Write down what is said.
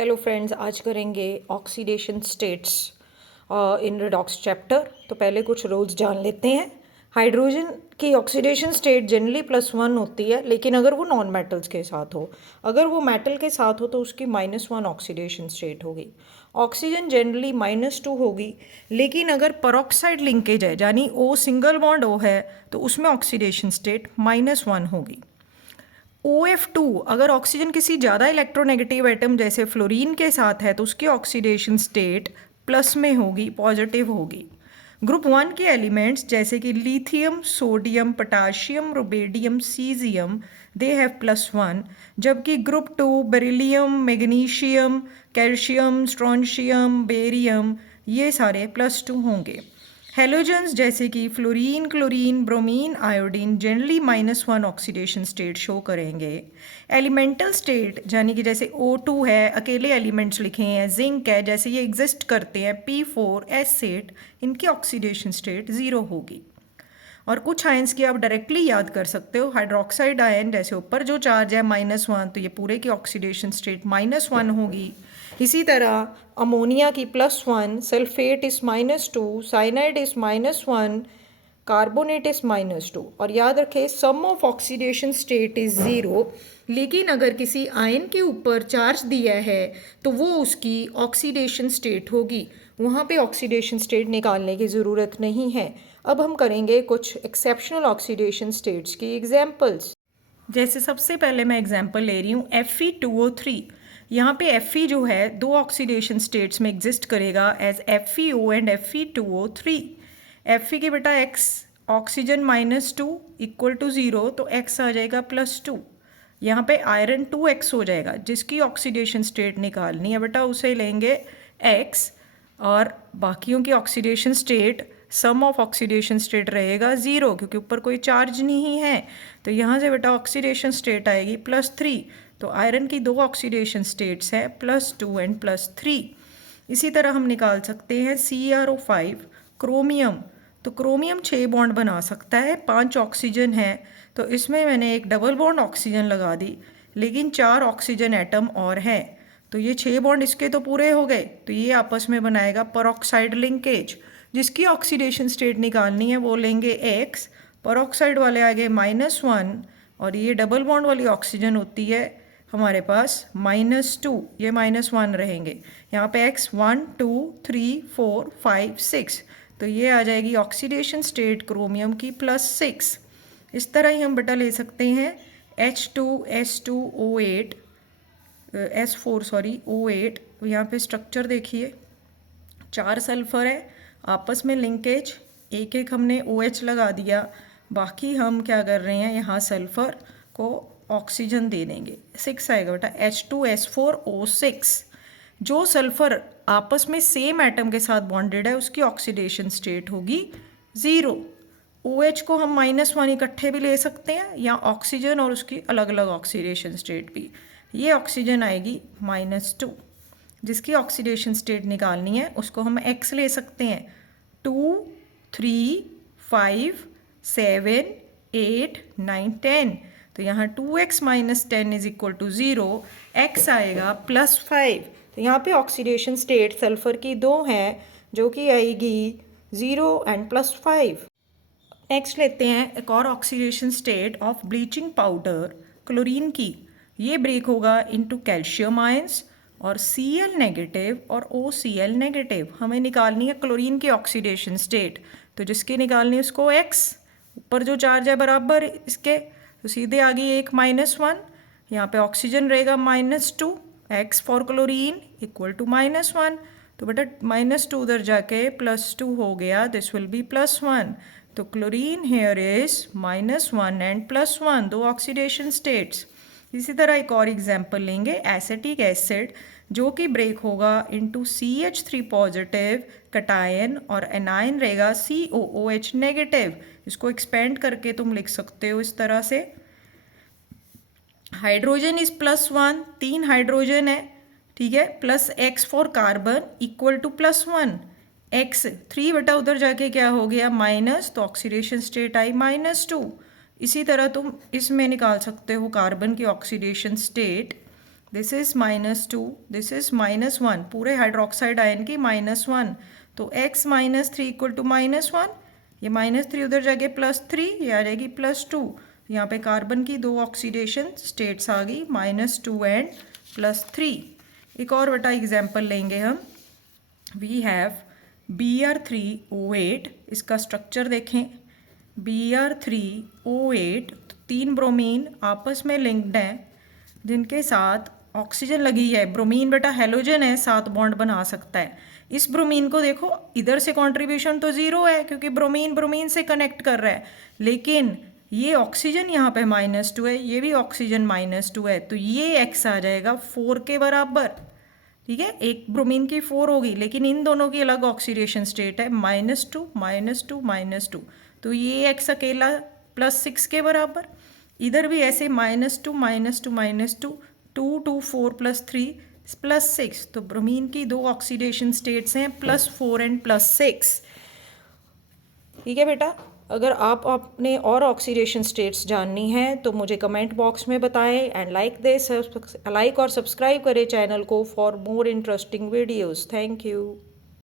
Hello friends, आज करेंगे oxidation states in redox chapter. तो पहले कुछ रूल्स जान लेते हैं। हाइड्रोजन की ऑक्सीडेशन स्टेट जनरली +1 होती है, लेकिन अगर वो नॉन मेटल्स के साथ हो। अगर वो मेटल के साथ हो तो उसकी -1 ऑक्सीडेशन स्टेट होगी। ऑक्सीजन जनरली -2 होगी, लेकिन अगर परऑक्साइड लिंकेज है यानी O सिंगल बॉन्ड O है तो उसमें ऑक्सीडेशन स्टेट -1 होगी। OF2 अगर ऑक्सीजन किसी ज़्यादा इलेक्ट्रोनेगेटिव एटम जैसे फ्लोरीन के साथ है तो उसकी ऑक्सीडेशन स्टेट प्लस में होगी, पॉजिटिव होगी। ग्रुप 1 के एलिमेंट्स जैसे कि lithium, sodium, potassium, rubidium, caesium, they have +1, जबकि group 2 beryllium, magnesium, calcium, strontium, barium, ये सारे +2 होंगे। हेलोजेंस जैसे कि fluorine, chlorine, bromine, iodine generally -1 oxidation state show करेंगे। एलिमेंटल स्टेट यानी कि जैसे O2 है, अकेले एलिमेंट्स लिखे हैं, जिंक है, जैसे ये एग्जिस्ट करते हैं, P4, S8, इनकी ऑक्सीडेशन स्टेट 0 होगी। और कुछ आयंस की आप डायरेक्टली याद कर सकते हो। हाइड्रोक्साइड आयन जैसे ऊपर जो चार्ज है -1, तो ये पूरे की ऑक्सीडेशन स्टेट -1 होगी। इसी तरह अमोनिया की +1, सल्फेट इस -2, साइनाइड इस -1, कार्बोनेट इस -2। और याद रखें सम ऑफ ऑक्सीडेशन स्टेट इज़ 0, लेकिन अगर किसी आयन के ऊपर चार्ज दिया है तो वो उसकी ऑक्सीडेशन स्टेट होगी। वहाँ पे ऑक्सीडेशन स्टेट निकालने की ज़रूरत नहीं है। अब हम करेंगे कुछ एक्सेप्शनल ऑक्सीडेशन स्टेट्स की एग्जांपल्स। जैसे सबसे पहले मैं एग्जांपल ले रही हूँ Fe2O3। यहाँ पे Fe जो है दो ऑक्सीडेशन स्टेट्स में एग्जिस्ट करेगा as FeO and Fe2O3। Fe के बेटा X ऑक्सीजन -2 इक्वल टू 0, तो X आ जाएगा +2। यहाँ पे आयरन 2X हो जाएगा, जिसकी ऑक्सीडेशन स्टेट निकालनी है बेटा उसे लेंगे X, और बाकियों की oxidation state sum of oxidation state रहेगा 0, क्योंकि ऊपर कोई चार्ज नहीं है। तो यहाँ से बेटा ऑक्सीडेशन स्टेट आएगी +3। तो आयरन की दो ऑक्सीडेशन स्टेट्स हैं +2 एंड +3। इसी तरह हम निकाल सकते हैं CrO5 क्रोमियम। तो क्रोमियम 6 बॉन्ड बना सकता है, 5 ऑक्सीजन है, तो इसमें मैंने एक डबल बॉन्ड ऑक्सीजन लगा दी, लेकिन 4 ऑक्सीजन एटम और है, तो ये 6 बॉन्ड इसके तो पूरे हो गए। तो ये आपस में बनाएगा परऑक्साइड लिंकेज। जिसकी ऑक्सीडेशन स्टेट निकालनी है वो लेंगे X, परऑक्साइड वाले आगे -1, और ये डबल बॉन्ड वाली ऑक्सीजन होती है हमारे पास -2, ये -1 रहेंगे। यहाँ पे X 1 2 3 4 5 6, तो ये आ जाएगी ऑक्सीडेशन स्टेट क्रोमियम की +6। इस तरह ही हम बेटा ले सकते हैं H2S2O8 S4 सॉरी O8। यहाँ पे स्ट्रक्चर देखिए, 4 सल्फर है, आपस में लिंकेज, एक एक हमने OH लगा दिया, बाकी हम क्या कर रहे हैं यहाँ सल्फर को ऑक्सीजन दे देंगे, 6 आएगा बेटा H2S4O6। जो सल्फर आपस में सेम एटम के साथ बॉन्डेड है उसकी ऑक्सीडेशन स्टेट होगी 0। OH को हम -1 इकट्ठे भी ले सकते हैं, या ऑक्सीजन और उसकी अलग अलग ऑक्सीडेशन स्टेट भी। ये ऑक्सीजन आएगी -2। जिसकी ऑक्सीडेशन स्टेट निकालनी है उसको हम X ले सकते हैं, 2 3 5 7 8 9 10। तो यहाँ 2X - 10 is equal to 0, X आएगा +5। तो यहाँ पे ऑक्सीडेशन स्टेट सल्फर की 2 हैं, जो कि आएगी 0 एंड +5। नेक्स्ट लेते हैं एक और oxidation state of bleaching powder chlorine की। ये ब्रेक होगा इनटू कैल्शियम आयंस और Cl नेगेटिव और OCl नेगेटिव। हमें निकालनी है क्लोरीन की ऑक्सीडेशन स्टेट, तो जिसकी निकालनी है उसको X, ऊपर जो चार्ज है बराबर इसके, तो सीधे आ गई एक -1, यहाँ पे ऑक्सीजन रहेगा -2, X for chlorine equal to -1। तो बेटा -2 उधर जाके +2 हो गया, दिस विल बी +1। तो क्लोरीन हेयर इज -1 एंड +1, दो ऑक्सीडेशन स्टेट्स। इसी तरह एक और एग्जाम्पल लेंगे एसिटिक एसिड, जो कि ब्रेक होगा इनटू CH3 पॉजिटिव कटायन और एनायन रहेगा COOH नेगेटिव। इसको एक्सपेंड करके तुम लिख सकते हो इस तरह से, हाइड्रोजन इज +1, 3 हाइड्रोजन है, ठीक है, +X for carbon equal to +1, X 3 बटा उधर जाके क्या हो गया माइनस, तो ऑक्सीडेशन स्टेट आई -2। इसी तरह तुम इसमें निकाल सकते हो कार्बन की oxidation state, this is -2, this is -1, पूरे हाइड्रोक्साइड आयन की -1, तो x -3 इक्वल टू -1, ये -3 उधर जाके +3, ये आ जाएगी +2। यहाँ पे कार्बन की दो ऑक्सीडेशन स्टेट्स आ गई, -2 एंड +3। एक और बटा एग्जाम्पल लेंगे हम। वी हैव Br3O8, इसका स्ट्रक्चर देखें, Br3O8, तो 3 ब्रोमीन आपस में लिंक्ड हैं जिनके साथ ऑक्सीजन लगी है। ब्रोमीन बेटा हेलोजन है, 7 बॉन्ड बना सकता है। इस ब्रोमीन को देखो, इधर से कंट्रीब्यूशन तो 0 है क्योंकि ब्रोमीन ब्रोमीन से कनेक्ट कर रहा है, लेकिन ये ऑक्सीजन यहाँ पे -2 है, ये भी ऑक्सीजन -2 है, तो ये x आ जाएगा 4 के बराबर। ठीक है, एक ब्रोमीन की 4 होगी, लेकिन इन दोनों की अलग ऑक्सीडेशन स्टेट है, -2 -2 -2, तो ये x अकेला +6 के बराबर। इधर भी ऐसे -2 -2 -2, 2 2 4 +3 +6, तो ब्रोमीन की दो ऑक्सीडेशन स्टेट्स हैं +4 एंड +6। ठीक है बेटा, अगर आप अपने और ऑक्सीडेशन स्टेट्स जाननी हैं तो मुझे कमेंट बॉक्स में बताएं एंड लाइक और सब्सक्राइब करें चैनल को for more interesting videos. Thank you.